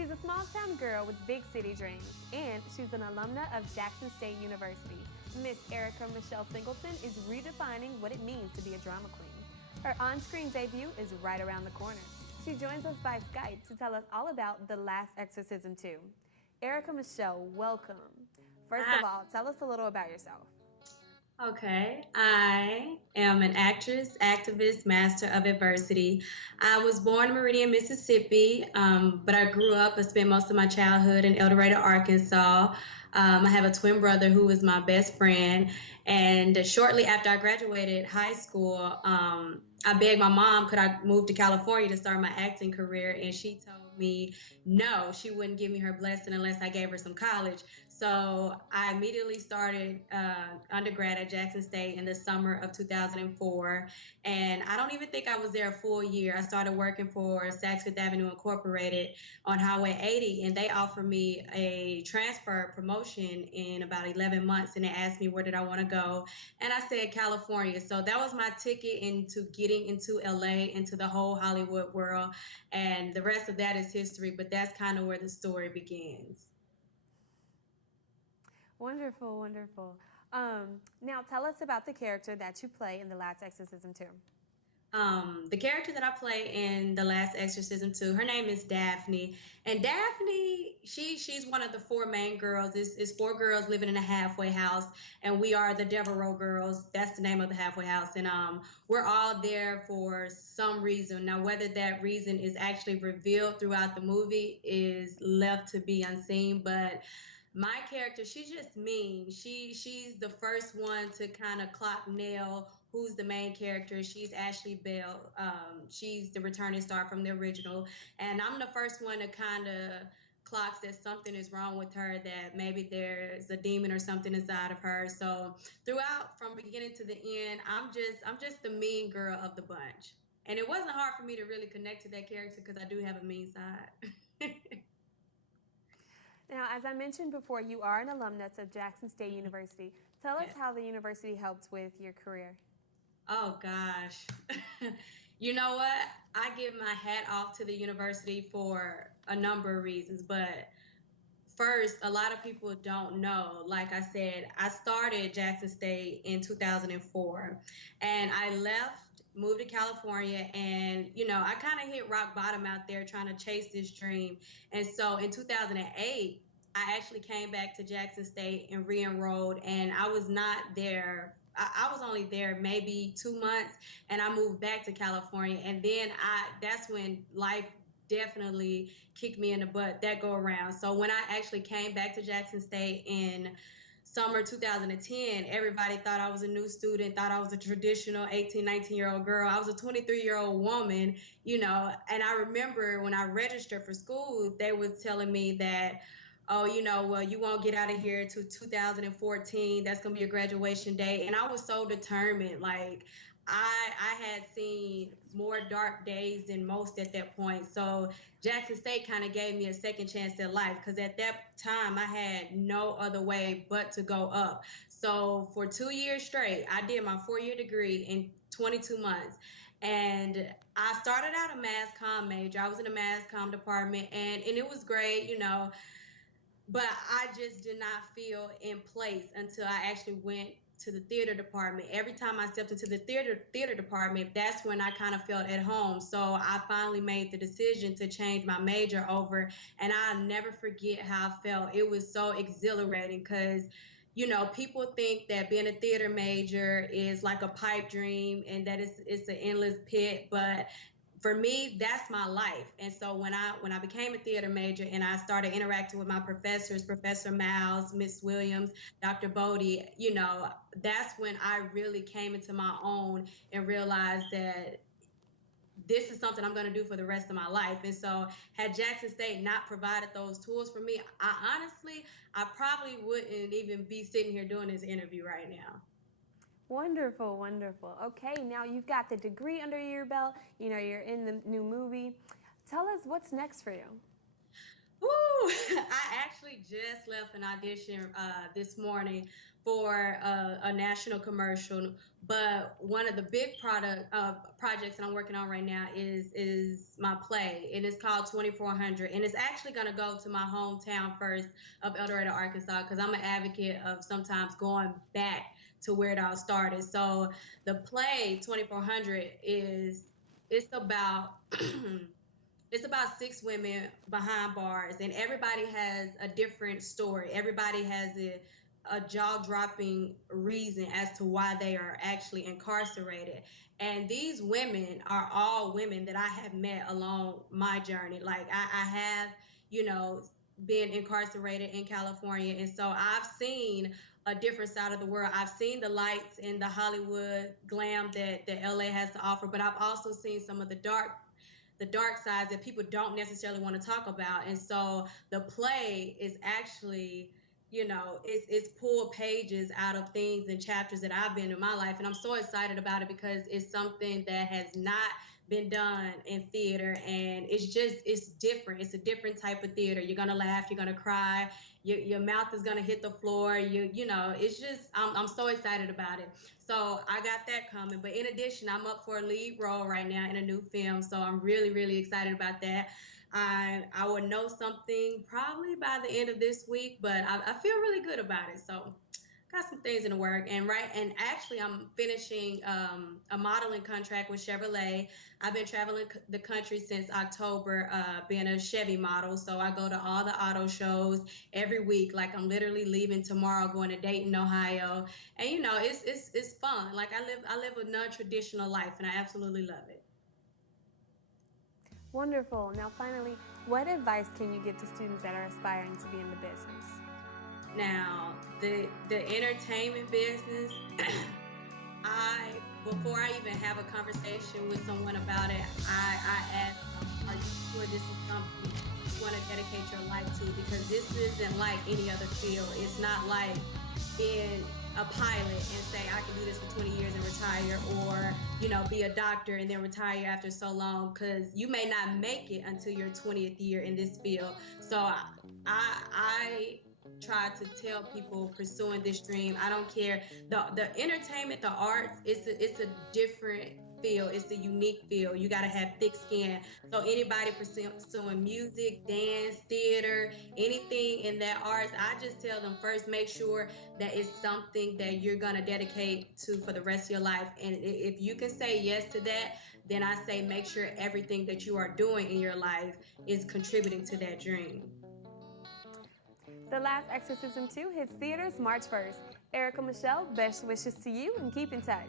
She's a small-town girl with big city dreams, and she's an alumna of Jackson State University. Miss Erica Michelle Singleton is redefining what it means to be a drama queen. Her on-screen debut is right around the corner. She joins us by Skype to tell us all about The Last Exorcism 2. Erica Michelle, welcome. First of all, tell us a little about yourself. Okay, I am an actress, activist, master of adversity. I was born in Meridian, Mississippi, but I spent most of my childhood in El Dorado, Arkansas. I have a twin brother who is my best friend. And shortly after I graduated high school, I begged my mom, could I move to California to start my acting career? And she told me no, she wouldn't give me her blessing unless I gave her some college. So I immediately started undergrad at Jackson State in the summer of 2004. And I don't even think I was there a full year. I started working for Saks Fifth Avenue Incorporated on Highway 80, and they offered me a transfer promotion in about 11 months. And they asked me where did I want to go. And I said California. So that was my ticket into getting into LA, into the whole Hollywood world. And the rest of that is history, but that's kind of where the story begins. Wonderful, wonderful. Now tell us about the character that you play in The Last Exorcism 2. The character that I play in The Last Exorcism 2, her name is Daphne. And Daphne, she's one of the four main girls. It's four girls living in a halfway house, and we are the Devereaux girls. That's the name of the halfway house. And we're all there for some reason. Now, whether that reason is actually revealed throughout the movie is left to be unseen, but my character, she's just mean. She's the first one to kind of clock nail who's the main character. She's Ashley Bell. She's the returning star from the original, and I'm the first one to kind of clocks that something is wrong with her, that maybe there's a demon or something inside of her. So throughout, from beginning to the end, I'm just the mean girl of the bunch, and it wasn't hard for me to really connect to that character because I do have a mean side. Now, as I mentioned before, you are an alumnus of Jackson State University. Tell us Yes. how the university helped with your career. Oh gosh. You know what? I give my hat off to the university for a number of reasons, but first, a lot of people don't know. Like I said, I started Jackson State in 2004, and I left, moved to California, and I kind of hit rock bottom out there trying to chase this dream. And so in 2008, I actually came back to Jackson State and re-enrolled, and I was not there. I was only there maybe 2 months, and I moved back to California. And then that's when life definitely kicked me in the butt that go around. So when I actually came back to Jackson State in summer 2010, everybody thought I was a new student, thought I was a traditional 18, 19-year-old girl. I was a 23-year-old woman, and I remember when I registered for school, they were telling me that, oh, well, you won't get out of here till 2014. That's going to be your graduation day. And I was so determined. Like, I had seen more dark days than most at that point. So Jackson State kind of gave me a second chance at life because at that time I had no other way but to go up. So for 2 years straight, I did my 4-year degree in 22 months. And I started out a mass comm major. I was in the mass comm department, and it was great, but I just did not feel in place until I actually went to the theater department. Every time I stepped into the theater department, that's when I kind of felt at home. So I finally made the decision to change my major over, and I'll never forget how I felt. It was so exhilarating because people think that being a theater major is like a pipe dream and that it's an endless pit, but for me, that's my life. And so when I became a theater major and I started interacting with my professors, Professor Miles, Miss Williams, Dr. Bodie, that's when I really came into my own and realized that this is something I'm going to do for the rest of my life. And so had Jackson State not provided those tools for me, I probably wouldn't even be sitting here doing this interview right now. Wonderful, wonderful. Okay, now you've got the degree under your belt. You're in the new movie. Tell us what's next for you. Woo! I actually just left an audition this morning for a national commercial. But one of the big projects that I'm working on right now is my play, and it's called 2400, and it's actually going to go to my hometown first of El Dorado, Arkansas, because I'm an advocate of sometimes going back to where it all started. So the play 2400 is it's about it's about six women behind bars, and everybody has a different story. Everybody has a jaw-dropping reason as to why they are actually incarcerated. And these women are all women that I have met along my journey. Like I have, you know, been incarcerated in California, and so I've seen a different side of the world. I've seen the lights and the Hollywood glam that LA has to offer, but I've also seen some of the dark sides that people don't necessarily want to talk about. And so the play is actually, it's pulled pages out of things and chapters that I've been in my life. And I'm so excited about it because it's something that has not been done in theater, and it's different. It's a different type of theater. You're gonna laugh, you're gonna cry, your mouth is gonna hit the floor. It's just I'm so excited about it. So I got that coming. But in addition, I'm up for a lead role right now in a new film. So I'm really, really excited about that. I will know something probably by the end of this week, but I feel really good about it. So got some things in the work. And actually I'm finishing a modeling contract with Chevrolet. I've been traveling the country since October, being a Chevy model. So I go to all the auto shows every week. Like I'm literally leaving tomorrow, going to Dayton, Ohio, and it's fun. Like I live a non-traditional life, and I absolutely love it. Wonderful. Now, finally, what advice can you give to students that are aspiring to be in the business? Now, the entertainment business, I before I even have a conversation with someone about it, I ask, are you sure this is something you want to dedicate your life to? Because this isn't like any other field. It's not like being a pilot and say I can do this for 20 years and retire, or be a doctor and then retire after so long, because you may not make it until your 20th year in this field. So I try to tell people pursuing this dream. I don't care the entertainment, the arts. It's a different field. It's a unique field. You got to have thick skin. So anybody pursuing music, dance, theater, anything in that arts, I just tell them first, make sure that it's something that you're gonna dedicate to for the rest of your life. And if you can say yes to that, then I say make sure everything that you are doing in your life is contributing to that dream. The Last Exorcism 2 hits theaters March 1st. Erica Michelle, best wishes to you and keep in touch.